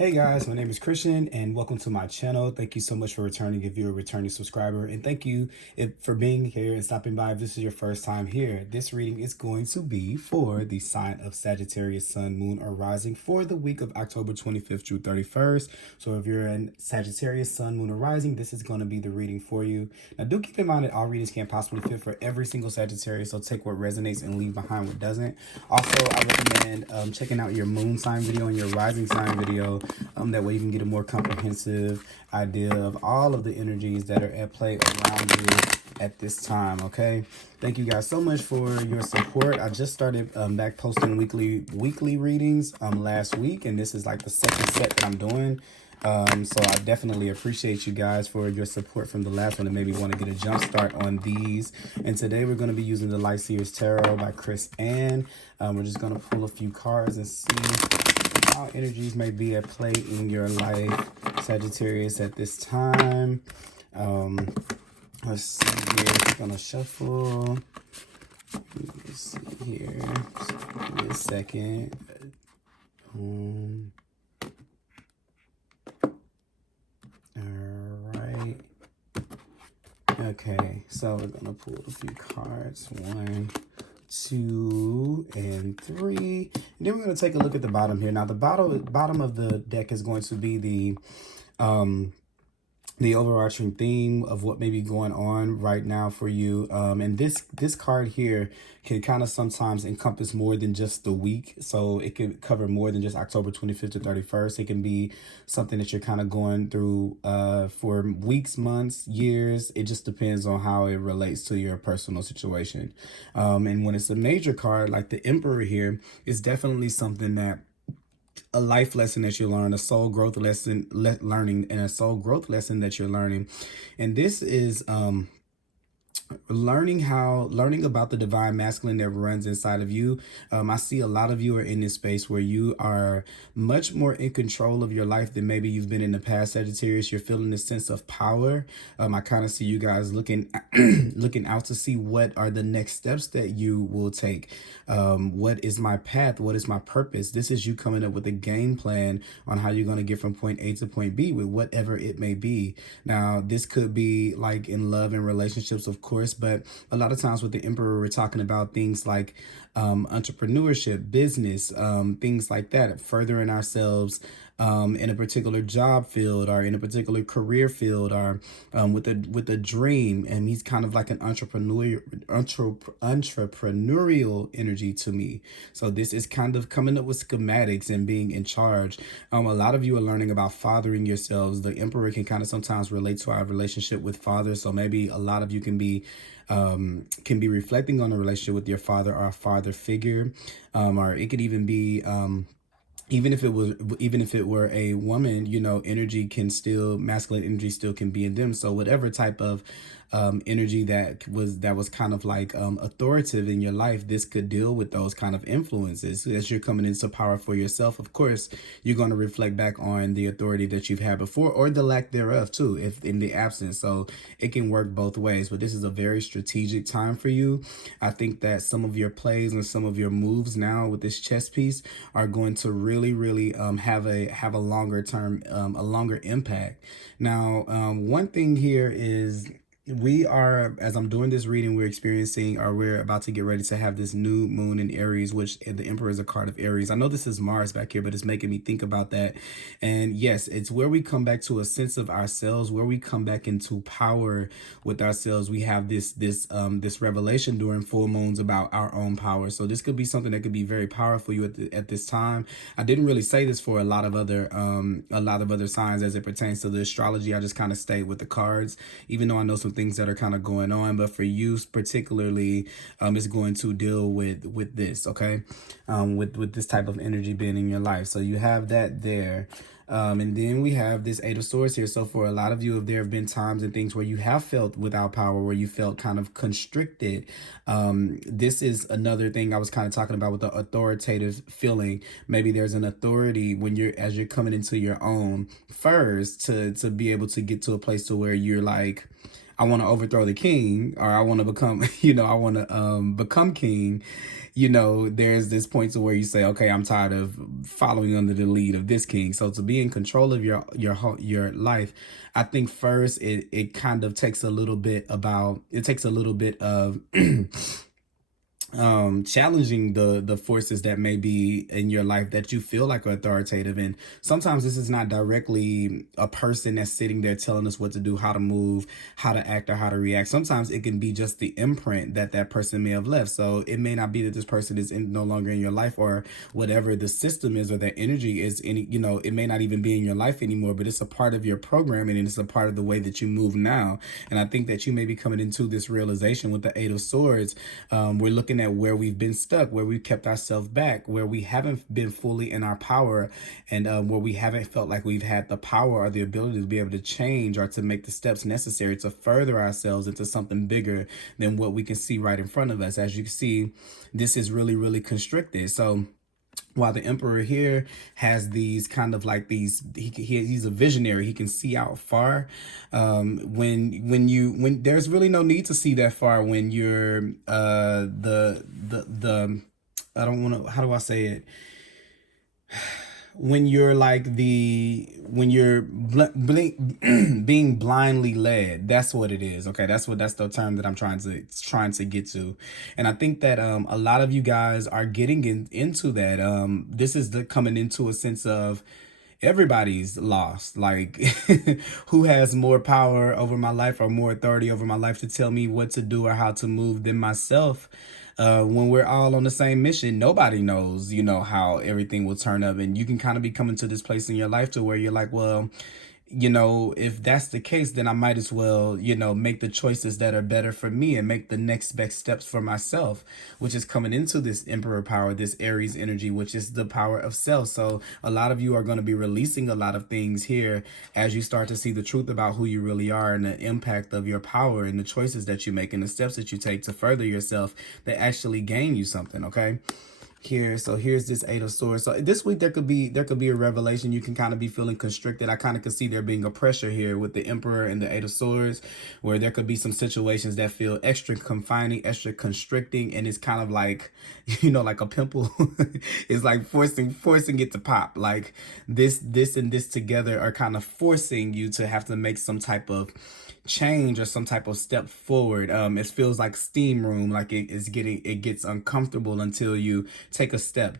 Hey guys, my name is Christian and welcome to my channel. Thank you so much for returning if you're a returning subscriber, and thank you for being here and stopping by if this is your first time here. This reading is going to be for the sign of Sagittarius, Sun, Moon, or Rising for the week of October 25th through 31st. So if you're in Sagittarius, Sun, Moon, or Rising, this is going to be the reading for you. Now do keep in mind that all readings can't possibly fit for every single Sagittarius, so take what resonates and leave behind what doesn't. Also, I recommend checking out your moon sign video and your rising sign video. That way you can get a more comprehensive idea of all of the energies that are at play around you at this time. Okay, thank you guys so much for your support. I just started back posting weekly readings last week, and this is like the second set that I'm doing. So I definitely appreciate you guys for your support from the last one and maybe want to get a jump start on these. And today we're going to be using the Light Seers Tarot by Chris Ann. We're just going to pull a few cards and see how energies may be at play in your life, Sagittarius, at this time. Let's see here. Just gonna shuffle. Let's see here. Just give me a second. All right. Okay, so we're gonna pull a few cards. 1, 2, and 3. And then we're going to take a look at the bottom here. Now, the bottom of the deck is going to be the overarching theme of what may be going on right now for you. And this card here can kind of sometimes encompass more than just the week. So it could cover more than just October 25th to 31st. It can be something that you're kind of going through for weeks, months, years. It just depends on how it relates to your personal situation. And when it's a major card like the Emperor here, it's definitely something that a life lesson that you learn, a soul growth lesson, learning, and a soul growth lesson that you're learning. And this is learning about the divine masculine that runs inside of you. I see a lot of you are in this space where you are much more in control of your life than maybe you've been in the past, Sagittarius. You're feeling a sense of power. I kind of see you guys looking looking out to see what are the next steps that you will take. What is my path? What is my purpose? This is you coming up with a game plan on how you're going to get from point A to point B with whatever it may be. Now, this could be like in love and relationships, of course, but a lot of times with the Emperor, we're talking about things like entrepreneurship, business, things like that, furthering ourselves in a particular job field or in a particular career field, or with a dream. And he's kind of like an entrepreneurial energy to me. So this is kind of coming up with schematics and being in charge. A lot of you are learning about fathering yourselves. The Emperor can kind of sometimes relate to our relationship with father. So maybe a lot of you can be reflecting on a relationship with your father or a father figure, or it could even be even if it were a woman, you know, masculine energy still can be in them. So whatever type of energy that was kind of like authoritative in your life, this could deal with those kind of influences. As you're coming into power for yourself, of course, you're going to reflect back on the authority that you've had before, or the lack thereof too, if in the absence. So it can work both ways, but this is a very strategic time for you. I think that some of your plays and some of your moves now with this chess piece are going to really have a longer term, a longer impact. Now, one thing here is, we are, as I'm doing this reading, we're about to get ready to have this new moon in Aries, which the Emperor is a card of Aries. I know this is Mars back here, but it's making me think about that. And yes, it's where we come back to a sense of ourselves, where we come back into power with ourselves. We have this revelation during full moons about our own power. So this could be something that could be very powerful for you at this time. I didn't really say this for a lot of other signs as it pertains to the astrology. I just kind of stayed with the cards, even though I know some things that are kind of going on. But for you particularly, it's going to deal with this, okay, with this type of energy being in your life. So you have that there. And then we have this Eight of Swords here. So for a lot of you, if there have been times and things where you have felt without power, where you felt kind of constricted, this is another thing I was kind of talking about with the authoritative feeling. Maybe there's an authority as you're coming into your own first to be able to get to a place to where you're like, I want to overthrow the king, or I want to become, I want to become king. there's this point to where you say, okay, I'm tired of following under the lead of this king. So to be in control of your life, I think first it kind of takes a little bit of challenging the forces that may be in your life that you feel like are authoritative. And sometimes this is not directly a person that's sitting there telling us what to do, how to move, how to act, or how to react. Sometimes it can be just the imprint that person may have left. So it may not be that this person is no longer in your life, or whatever the system is, or that energy is it may not even be in your life anymore, but it's a part of your programming, and it's a part of the way that you move now. And I think that you may be coming into this realization with the Eight of Swords. We're looking at where we've been stuck, where we've kept ourselves back, where we haven't been fully in our power, and where we haven't felt like we've had the power or the ability to be able to change or to make the steps necessary to further ourselves into something bigger than what we can see right in front of us. As you can see, this is really, really constricted. So while the emperor here has these kind of like these, he's a visionary, he can see out far. When there's really no need to see that far when you're the I don't want to, how do I say it, when you're being blindly led. That's what it is. Okay, that's the term that I'm trying to get to. And I think that a lot of you guys are getting into that. This is coming into a sense of everybody's lost. Like, who has more power over my life or more authority over my life to tell me what to do or how to move than myself? When we're all on the same mission, nobody knows, how everything will turn up. And you can kind of be coming to this place in your life to where you're like, well, if that's the case, then I might as well, make the choices that are better for me and make the next best steps for myself, which is coming into this emperor power, this Aries energy, which is the power of self. So a lot of you are going to be releasing a lot of things here as you start to see the truth about who you really are and the impact of your power and the choices that you make and the steps that you take to further yourself that actually gain you something. Okay. Here, so here's this Eight of Swords. So this week there could be a revelation. You can kind of be feeling constricted. I kind of could see there being a pressure here with the Emperor and the Eight of Swords, where there could be some situations that feel extra confining, extra constricting, and it's kind of like, like a pimple. It's like forcing it to pop. Like this and this together are kind of forcing you to have to make some type of change or some type of step forward. It feels like steam room, like it gets uncomfortable until you take a step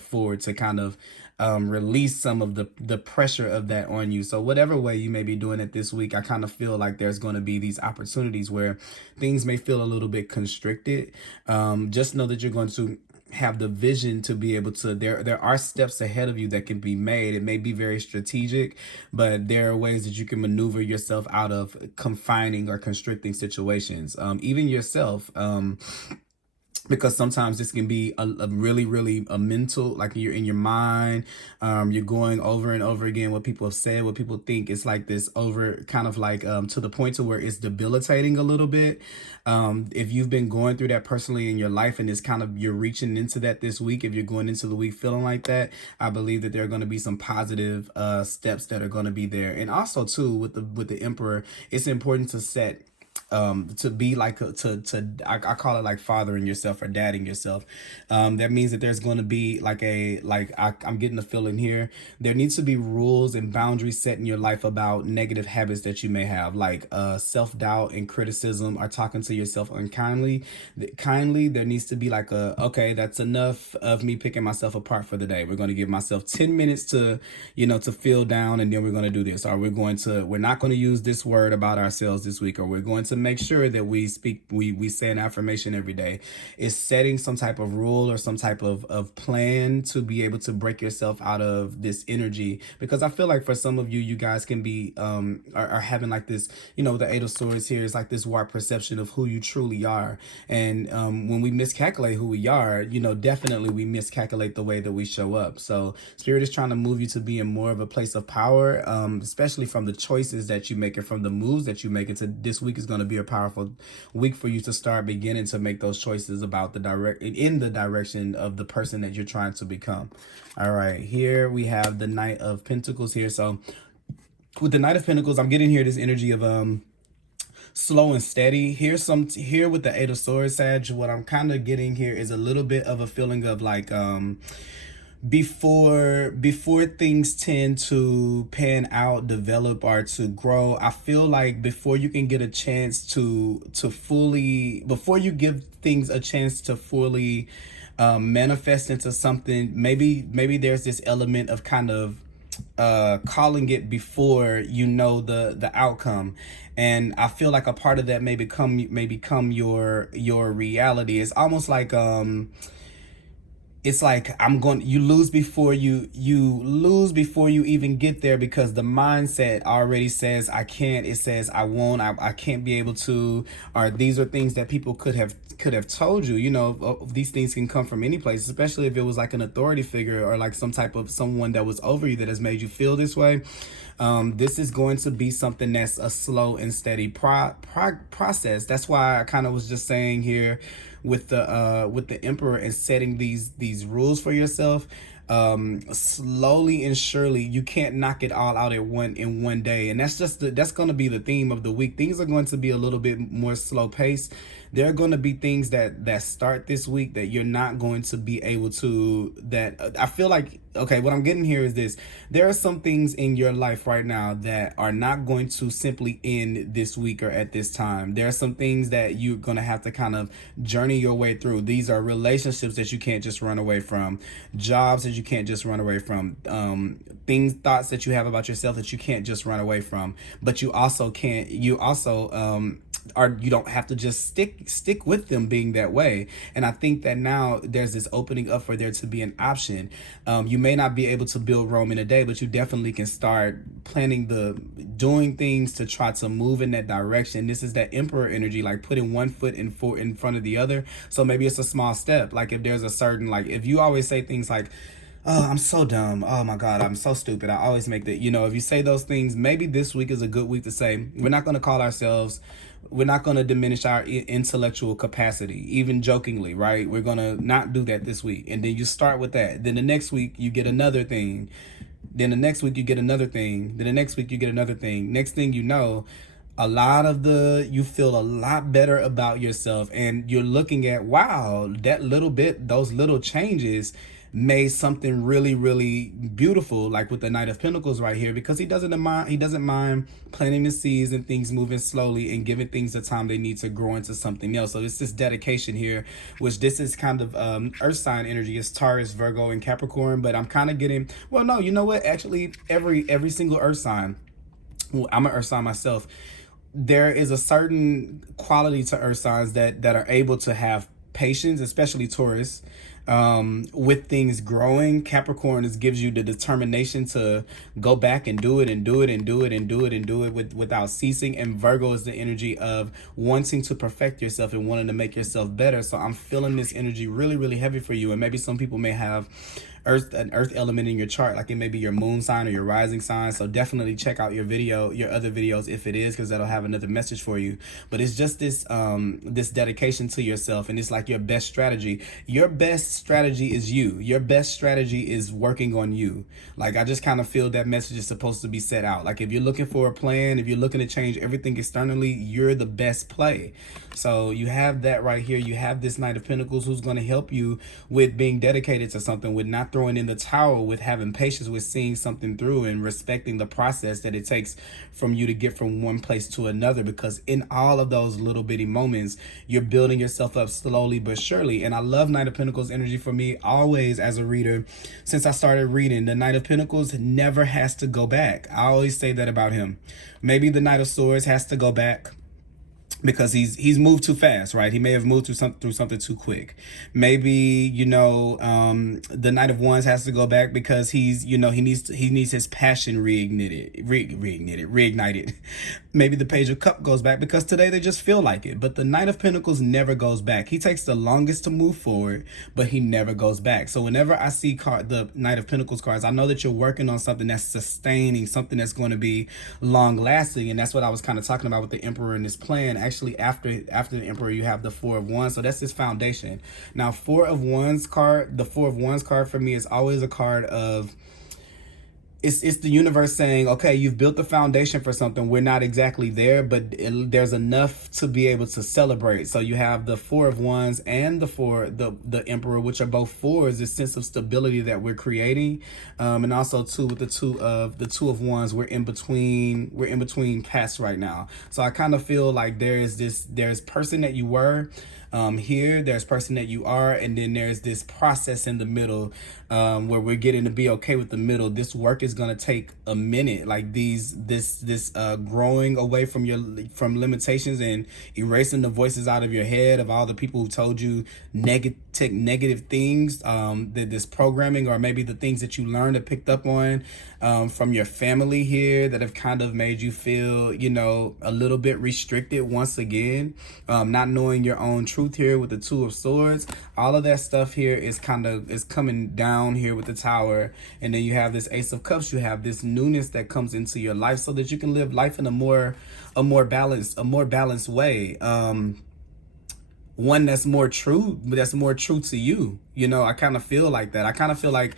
forward to kind of release some of the pressure of that on you. So whatever way you may be doing it this week, I kind of feel like there's going to be these opportunities where things may feel a little bit constricted. Just know that you're going to have the vision to be able to, there are steps ahead of you that can be made. It may be very strategic, but there are ways that you can maneuver yourself out of confining or constricting situations, even yourself. Because sometimes this can be a really, really a mental, like you're in your mind, you're going over and over again what people have said, what people think. It's like this over kind of like to the point to where it's debilitating a little bit. If you've been going through that personally in your life and it's kind of, you're reaching into that this week, if you're going into the week feeling like that, I believe that there are going to be some positive steps that are going to be there. And also too, with the Emperor, it's important to set to be like I call it like fathering yourself or dadding yourself. That means that there's going to be like I'm getting a feeling here. There needs to be rules and boundaries set in your life about negative habits that you may have, like self-doubt and criticism, or talking to yourself unkindly. There needs to be like okay, that's enough of me picking myself apart for the day. We're going to give myself 10 minutes to feel down, and then we're going to do this, or we're not going to use this word about ourselves this week, or we're going to make sure that we say an affirmation every day. Is setting some type of rule or some type of plan to be able to break yourself out of this energy. Because I feel like for some of you guys can be are having like this, the Eight of Swords here is like this warped perception of who you truly are. And when we miscalculate who we are, definitely we miscalculate the way that we show up. So Spirit is trying to move you to be in more of a place of power, especially from the choices that you make and from the moves that you make. Into this week is going to be a powerful week for you to start beginning to make those choices about in the direction of the person that you're trying to become. All right, here we have the Knight of Pentacles here. So with the Knight of Pentacles, I'm getting here this energy of slow and steady. Here with the Eight of Swords, Sag, what I'm kind of getting here is a little bit of a feeling of like before things tend to pan out, develop, or to grow, I feel like before you can get a chance to fully, before you give things a chance to fully manifest into something, maybe there's this element of kind of calling it before you know the outcome. And I feel like a part of that may become your reality. It's almost like it's like you lose before you lose before you even get there, because the mindset already says I can't, it says I won't, I can't be able to, or these are things that people could have told you. You know, these things can come from any place, especially if it was like an authority figure or like some type of someone that was over you that has made you feel this way. This is going to be something that's a slow and steady process. That's why I kind of was just saying here with the Emperor and setting these rules for yourself. Slowly and surely, you can't knock it all out in one day, and that's going to be the theme of the week. Things are going to be a little bit more slow paced. There are going to be things that start this week that you're not going to be able to, that I feel like, okay, what I'm getting here is this: there are some things in your life right now that are not going to simply end this week or at this time. There are some things that you're going to have to kind of journey your way through. These are relationships that you can't just run away from, jobs that you can't just run away from, thoughts that you have about yourself that you can't just run away from. But you also or you don't have to just stick with them being that way. And I think that now there's this opening up for there to be an option. You may not be able to build Rome in a day, but you definitely can start doing things to try to move in that direction. This is that Emperor energy, like putting one foot in front of the other. So maybe it's a small step. Like if there's a certain, like if you always say things like, oh, I'm so dumb, oh my God, I'm so stupid, I always make that, if you say those things, maybe this week is a good week to say, we're not going to call ourselves, we're not going to diminish our intellectual capacity, even jokingly, right? We're going to not do that this week. And then you start with that. Then the next week you get another thing. Then the next week you get another thing. Then the next week you get another thing. Next thing you know, you feel a lot better about yourself, and you're looking at, wow, those little changes made something really, really beautiful, like with the Knight of Pentacles right here, because he doesn't mind planting the seeds and things moving slowly and giving things the time they need to grow into something else. So it's this dedication here, which this is kind of earth sign energy. It's Taurus, Virgo, and Capricorn, but I'm kind of getting, well, no, you know what? Actually, every single earth sign, well, I'm an earth sign myself. There is a certain quality to earth signs that are able to have patience, especially Taurus, with things growing. Capricorn gives you the determination to go back and do it and do it and do it and do it and do it without ceasing. And Virgo is the energy of wanting to perfect yourself and wanting to make yourself better. So I'm feeling this energy really, really heavy for you. And maybe some people may have an earth element in your chart, like it may be your moon sign or your rising sign. So definitely check out your other videos if it is, because that'll have another message for you. But it's just this dedication to yourself, and it's like your best strategy. Your best strategy is you. Your best strategy is working on you. Like, I just kind of feel that message is supposed to be set out. Like, if you're looking for a plan, if you're looking to change everything externally, you're the best play. So you have that right here. You have this Knight of Pentacles who's going to help you with being dedicated to something, with not throwing in the towel, with having patience, with seeing something through and respecting the process that it takes from you to get from one place to another. Because in all of those little bitty moments, you're building yourself up slowly but surely. And I love Knight of Pentacles energy for me always as a reader. Since I started reading, the Knight of Pentacles never has to go back. I always say that about him. Maybe the Knight of Swords has to go back because he's moved too fast, right? He may have moved through something too quick. Maybe, the Knight of Wands has to go back because he needs his passion reignited. Maybe the Page of Cups goes back because today they just feel like it. But the Knight of Pentacles never goes back. He takes the longest to move forward, but he never goes back. So whenever I see the Knight of Pentacles cards, I know that you're working on something that's sustaining, something that's going to be long lasting. And that's what I was kind of talking about with the Emperor in this plan. Actually, after the Emperor, you have the Four of Wands. So that's his foundation. Now, the Four of Wands card for me is always a card of, it's the universe saying, okay, you've built the foundation for something. We're not exactly there, but there's enough to be able to celebrate. So you have the Four of Wands and the Emperor, which are both fours. This sense of stability that we're creating, and also too with the Two of Wands, we're in between. We're in between paths right now. So I kind of feel like there's person that you were. Here there's person that you are, and then there's this process in the middle, where we're getting to be okay with the middle. This work is going to take a minute, like this growing away from limitations and erasing the voices out of your head of all the people who told you negative things, this programming, or maybe the things that you learned or picked up on from your family here that have kind of made you feel, a little bit restricted once again, not knowing your own truth here with the Two of Swords. All of that stuff here is coming down here with the Tower. And then you have this Ace of Cups. You have this newness that comes into your life so that you can live life in a more balanced way. One that's more true to you. I kind of feel like that. I kind of feel like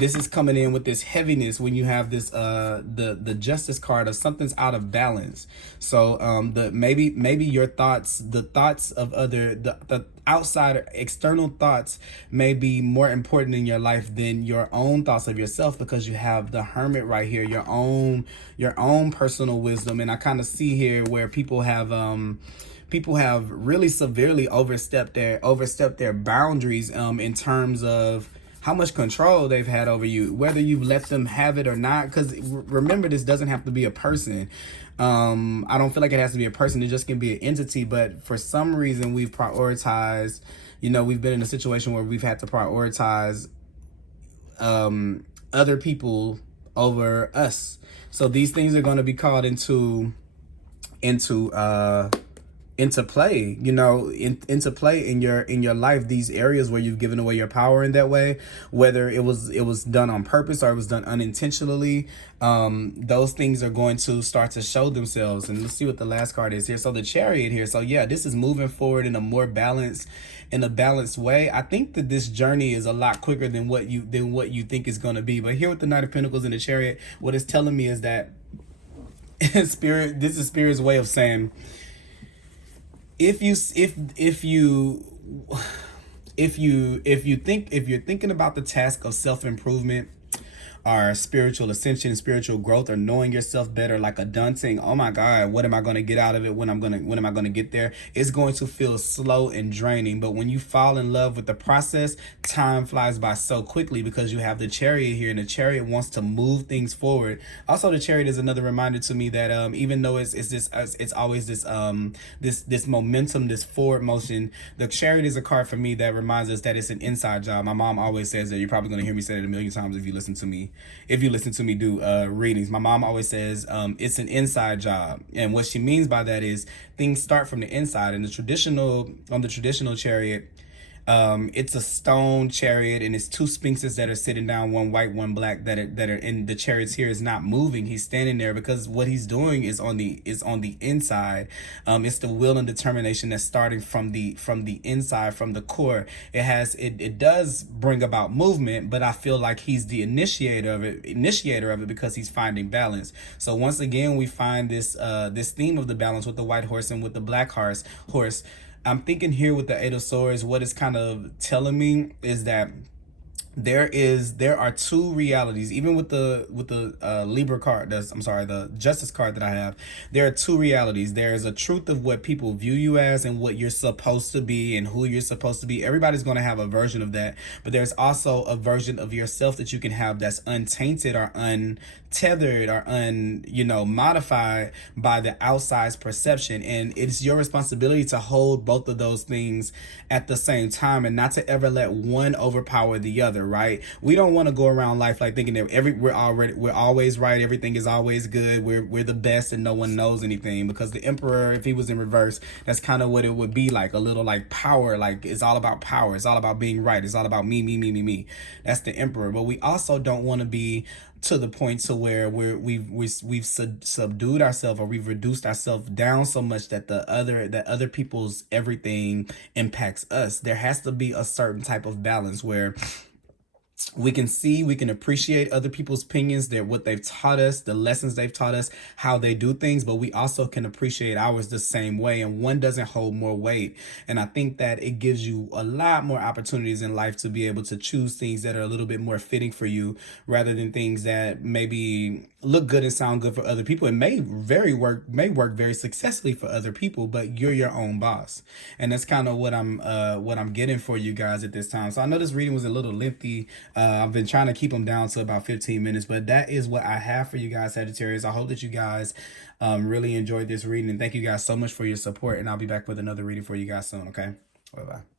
this is coming in with this heaviness when you have this the Justice card of something's out of balance. So maybe your thoughts, the thoughts of the outside external thoughts may be more important in your life than your own thoughts of yourself, because you have the Hermit right here, your own personal wisdom. And I kind of see here where people have really severely overstepped their boundaries, in terms of how much control they've had over you, whether you've let them have it or not. Because remember, this doesn't have to be a person. I don't feel like it has to be a person. It just can be an entity. But for some reason, we've prioritized, we've been in a situation where we've had to prioritize other people over us. So these things are going to be called into play, into play in your life, these areas where you've given away your power in that way, whether it was done on purpose or it was done unintentionally. Those things are going to start to show themselves. And let's see what the last card is here. So the Chariot here. So yeah, this is moving forward in a more balanced way. I think that this journey is a lot quicker than what you think is going to be. But here with the Knight of Pentacles and the Chariot, what it's telling me is that this is Spirit's way of saying, if you're thinking about the task of self-improvement, or spiritual ascension, spiritual growth, or knowing yourself better, like a daunting, oh my God, what am I going to get out of it? When am I going to get there? It's going to feel slow and draining. But when you fall in love with the process, time flies by so quickly, because you have the Chariot here, and the Chariot wants to move things forward. Also, the Chariot is another reminder to me that even though it's always this momentum, this forward motion, the Chariot is a card for me that reminds us that it's an inside job. My mom always says that. You're probably going to hear me say it a million times if you listen to me do readings. My mom always says it's an inside job, and what she means by that is things start from the inside. And the traditional Chariot, it's a stone chariot, and it's two sphinxes that are sitting down, one white, one black, that are in the Chariots here is not moving. He's standing there because what he's doing is on the inside. It's the will and determination that's starting from the inside, from the core. It does bring about movement, but I feel like he's the initiator of it because he's finding balance. So once again, we find this theme of the balance with the white horse and with the black horse. I'm thinking here with the Eight of Swords, what it's kind of telling me is that there are two realities. Even with the Libra card, the Justice card that I have, there are two realities. There's a truth of what people view you as and what you're supposed to be and who you're supposed to be. Everybody's going to have a version of that, but there's also a version of yourself that you can have that's untainted or untethered or modified by the outside's perception. And it's your responsibility to hold both of those things at the same time, and not to ever let one overpower the other, right? We don't want to go around life like thinking that we're always right, everything is always good, we're the best, and no one knows anything. Because the Emperor, if he was in reverse, that's kind of what it would be like, a little like power, like it's all about power, it's all about being right, it's all about me. That's the Emperor. But we also don't want to be to the point to where we've subdued ourselves, or we've reduced ourselves down so much that other people's everything impacts us. There has to be a certain type of balance where We can see, we can appreciate other people's opinions, that what they've taught us, the lessons they've taught us, how they do things, but we also can appreciate ours the same way, and one doesn't hold more weight. And I think that it gives you a lot more opportunities in life to be able to choose things that are a little bit more fitting for you, rather than things that maybe look good and sound good for other people. It may work very successfully for other people, but you're your own boss. And that's kind of what I'm getting for you guys at this time. So I know this reading was a little lengthy. I've been trying to keep them down to about 15 minutes, but that is what I have for you guys, Sagittarius. I hope that you guys really enjoyed this reading, and thank you guys so much for your support, and I'll be back with another reading for you guys soon. Okay, bye bye.